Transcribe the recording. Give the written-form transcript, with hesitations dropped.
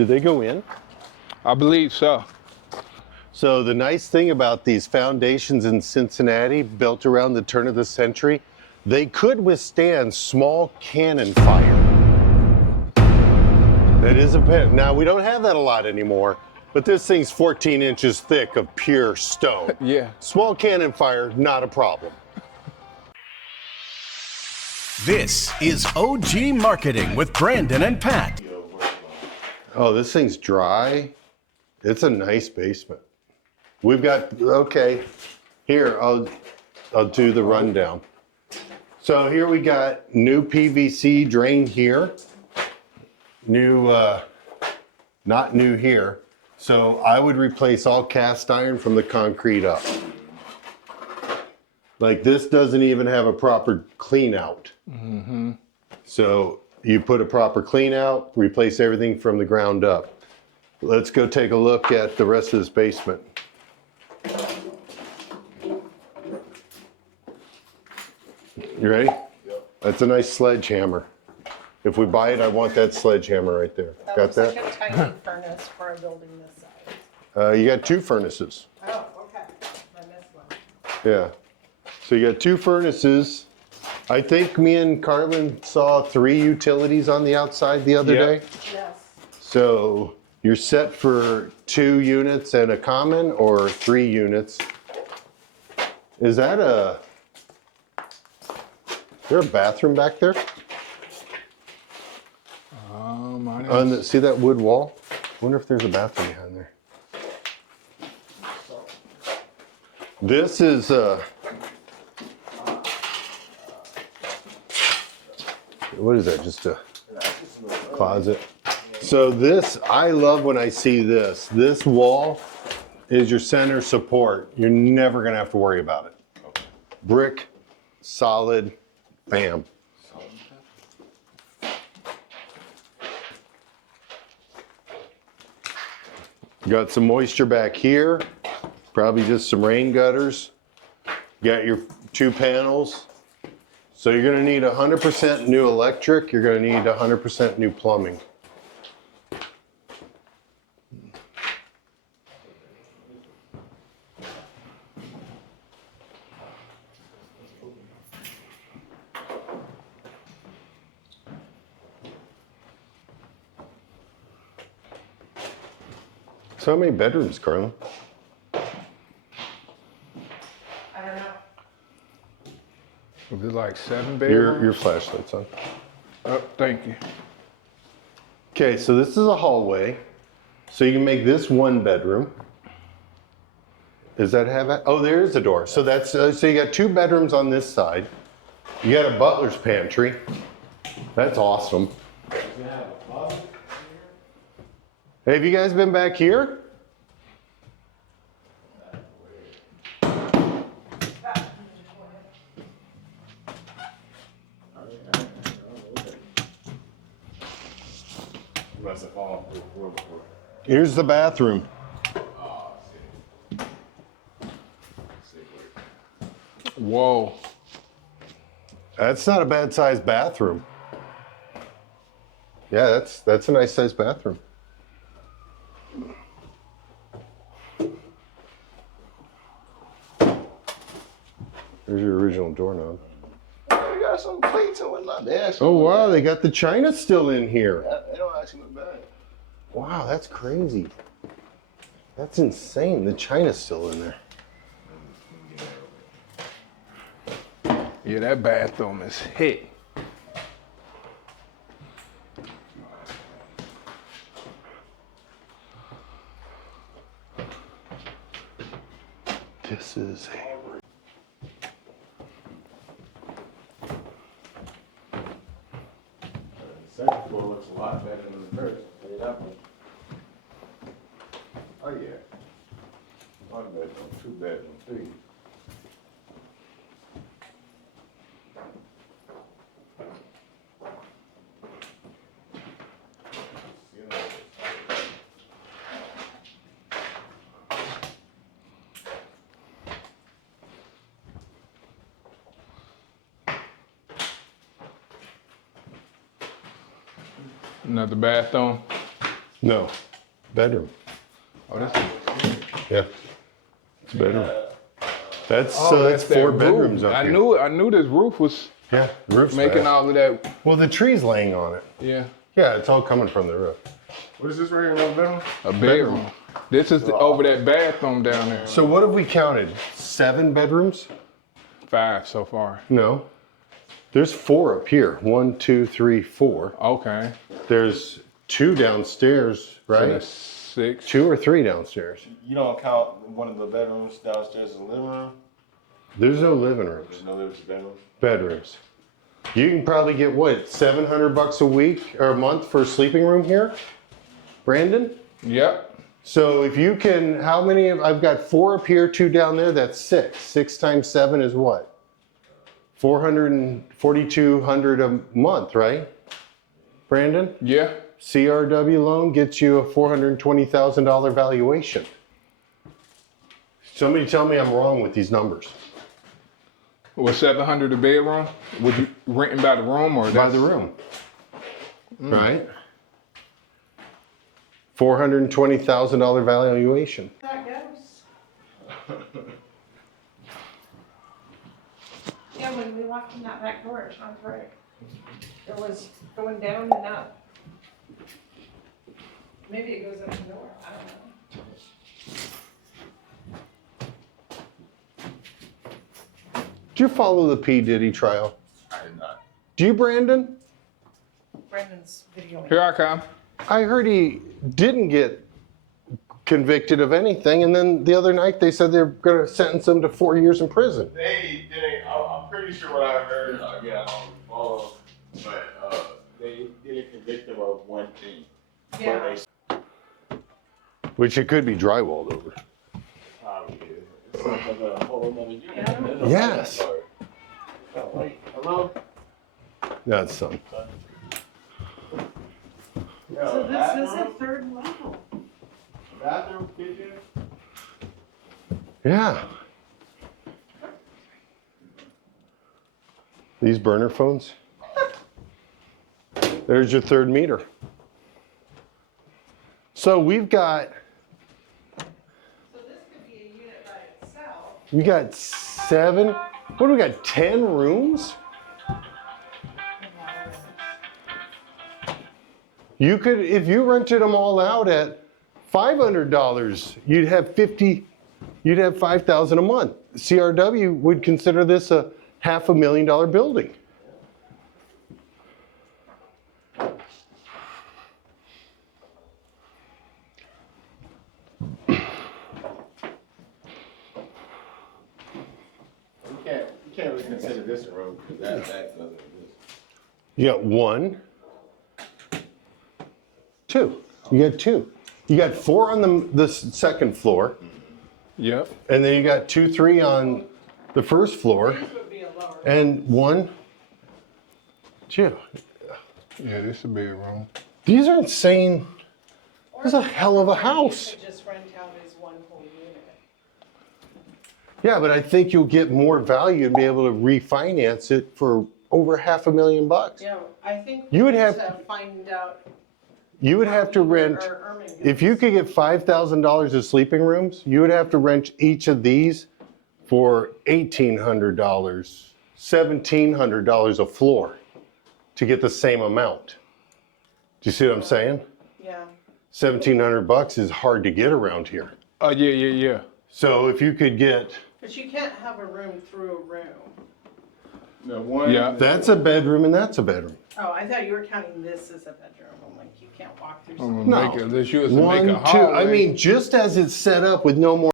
Did they go in? I believe so. So the nice thing about these foundations in Cincinnati, built around the turn of the century, they could withstand small cannon fire. That is a pen. Now, we don't have that a lot anymore, but this thing's 14 inches thick of pure stone. Yeah. Small cannon fire, not a problem. This is OG Marketing with Brandon and Pat. Oh, this thing's dry. It's a nice basement. We've got, okay, here, I'll do the rundown. So here we got new PVC drain here. New, not new here. So I would replace all cast iron from the concrete up. Like this doesn't even have a proper clean out. Mm-hmm. So you put a proper clean out, replace everything from the ground up. Let's go take a look at the rest of this basement. You ready? Yep. That's a nice sledgehammer. If we buy it, I want that sledgehammer right there. That Got looks that? like a tiny furnace for a building this size. You got 2 furnaces. Oh, okay. I missed one. Yeah. So you got 2 furnaces. I think me and Carlin saw 3 utilities on the outside the other day. Yes. So you're set for 2 units and a common, or 3 units. Is there a bathroom back there? See that wood wall? Wonder if there's a bathroom behind there. This is what is that? Just a closet. So this, I love when I see this. This wall is your center support. You're never gonna have to worry about it. Brick, solid, bam. Got some moisture back here, probably just some rain gutters. Got your 2 panels. So you're gonna need 100% new electric, you're gonna need 100% new plumbing. So how many bedrooms, Carlin? I don't know. Was it like 7 bedrooms? Your flashlight's on. Oh, thank you. Okay, so this is a hallway. So you can make this 1 bedroom. Does that have it? Oh, there is a door. So that's so you got 2 bedrooms on this side. You got a butler's pantry. That's awesome. Hey, have you guys been back here? Here's the bathroom. Whoa. That's not a bad sized bathroom. Yeah, that's a nice sized bathroom. There's your original doorknob. Oh, we got some plates and whatnot. Oh wow, they got the china still in here. They don't actually look bad. Wow, that's crazy. That's insane. The china's still in there. Yeah, that bathroom is hit. This is a... The second floor looks a lot better than the first. Say that one. Oh yeah. 1 bedroom, 2 bedroom, 3. Another bathroom. No, bedroom. Oh, that's Yeah, it's a bedroom. That's that's that 4 roof. bedrooms up I here. I knew this roof was Yeah, the roof's making bad. all of that. Well, the tree's laying on it. Yeah, Yeah, it's all coming from the roof. What is this right here, no bedroom? a bedroom. This is over that bathroom down there. So what have we counted? 7 bedrooms? 5 so far. No. There's 4 up here. 1, 2, 3, 4. Okay. There's 2 downstairs, So right? that's 6. 2 or 3 downstairs. You don't count one of the bedrooms downstairs as a living room? There's no living rooms. There's no living bedrooms? Bedrooms. You can probably get what, $700 a week or a month for a sleeping room here, Brandon? Yep. So if you can, how many? I've got 4 up here, 2 down there. That's 6. 6 times 7 is what? 4,200 a month, right? Brandon? Yeah. CRW loan gets you a $420,000 valuation. Somebody tell me I'm wrong with these numbers. Was 700 a bedroom? Would you renting by the room or By the room. Right? $420,000 valuation. That goes. Yeah, when we walked in that back door, Sean's right. It was going down and up. Maybe it goes up and north, I don't know. Do you follow the P. Diddy trial? I did not. Do you, Brandon? Brendan's videoing. Here I come. I heard he didn't get convicted of anything, and then the other night they said they're going to sentence him to 4 years in prison. They didn't, I'm pretty sure what I heard, again, I don't follow, but they didn't convict him of one thing. Yeah. But they Which it could be drywalled over. probably did. It's like a whole nother unit. Yeah. Yes. Oh, wait, hello? That's some. So this is a 3rd level. Bathroom, kitchen? Yeah. These burner phones. There's your 3rd meter. So we've got, So this could be a unit by itself. we got 7, what do we got, 10 rooms? You could, if you rented them all out at $500, you'd have $5,000 a month. CRW would consider this a $500,000 building. You can't really consider this a room, because that doesn't exist. You got 1, 2. You got 2. You got 4 on the 2nd floor, Yep. and then you got 2, 3 on the 1st floor, This would be a lower. and 1, 2. Yeah, this is a bedroom. These are insane. This is a hell of a house. You could just rent out as one whole unit. Yeah, but I think you'll get more value and be able to refinance it for over $500,000. Yeah, I think You would we have- need to find out. You would have to rent, our earnings. if you could get $5,000 of sleeping rooms, you would have to rent each of these for $1,800, $1,700 a floor to get the same amount. Do you see what I'm saying? Yeah. $1,700 is hard to get around here. Yeah. So if you could get, But you can't have a room through a room. No, one. Yeah. that's a bedroom and that's a bedroom. Oh, I thought you were counting this as a bedroom. I'm like, you can't walk through I'm something. gonna No. make it, let's use to make 1, a 2, hallway. I mean, just as it's set up with no more